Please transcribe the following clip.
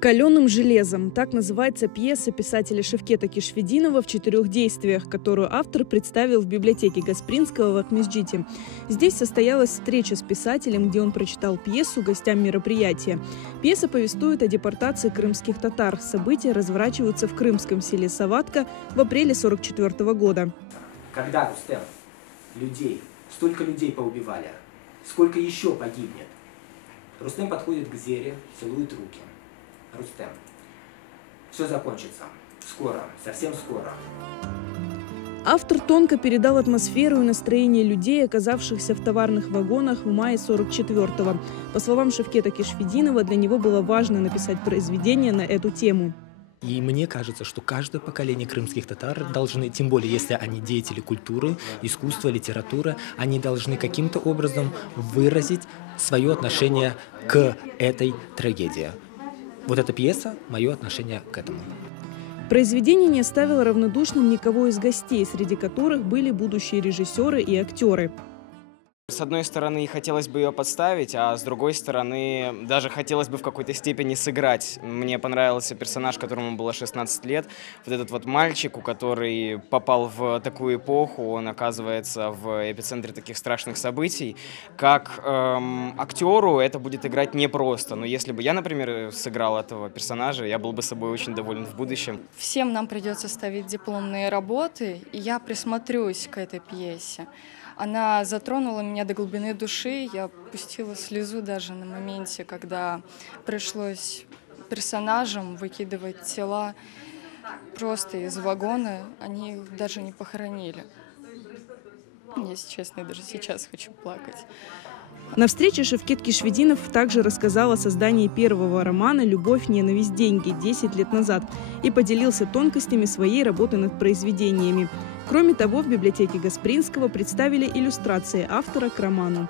«Каленым железом» – так называется пьеса писателя Шевкета Кишфетдинова в 4 действиях, которую автор представил в библиотеке Гаспринского в Акмезджите. Здесь состоялась встреча с писателем, где он прочитал пьесу гостям мероприятия. Пьеса повествует о депортации крымских татар. События разворачиваются в крымском селе Саватка в апреле 1944 года. Когда, Рустем, столько людей поубивали, сколько еще погибнет? Рустем подходит к Зере, целует руки. Рустем, все закончится. Скоро, совсем скоро. Автор тонко передал атмосферу и настроение людей, оказавшихся в товарных вагонах в мае 1944-го. По словам Шевкета Кишфетдинова, для него было важно написать произведение на эту тему. И мне кажется, что каждое поколение крымских татар должны, тем более если они деятели культуры, искусства, литературы, они должны каким-то образом выразить свое отношение к этой трагедии. Вот эта пьеса – мое отношение к этому. Произведение не оставило равнодушным никого из гостей, среди которых были будущие режиссеры и актеры. С одной стороны, хотелось бы ее подставить, а с другой стороны, даже хотелось бы в какой-то степени сыграть. Мне понравился персонаж, которому было 16 лет. Вот этот вот мальчик, который попал в такую эпоху, он оказывается в эпицентре таких страшных событий. Как актеру это будет играть непросто. Но если бы я, например, сыграл этого персонажа, я был бы собой очень доволен в будущем. Всем нам придется ставить дипломные работы, и я присмотрюсь к этой пьесе. Она затронула меня до глубины души, я пустила слезу даже на моменте, когда пришлось персонажам выкидывать тела просто из вагона, они их даже не похоронили. Если честно, я даже сейчас хочу плакать. На встрече Шевкет Кишфетдинов также рассказал о создании первого романа «Любовь, ненависть, деньги» 10 лет назад и поделился тонкостями своей работы над произведениями. Кроме того, в библиотеке Гаспринского представили иллюстрации автора к роману.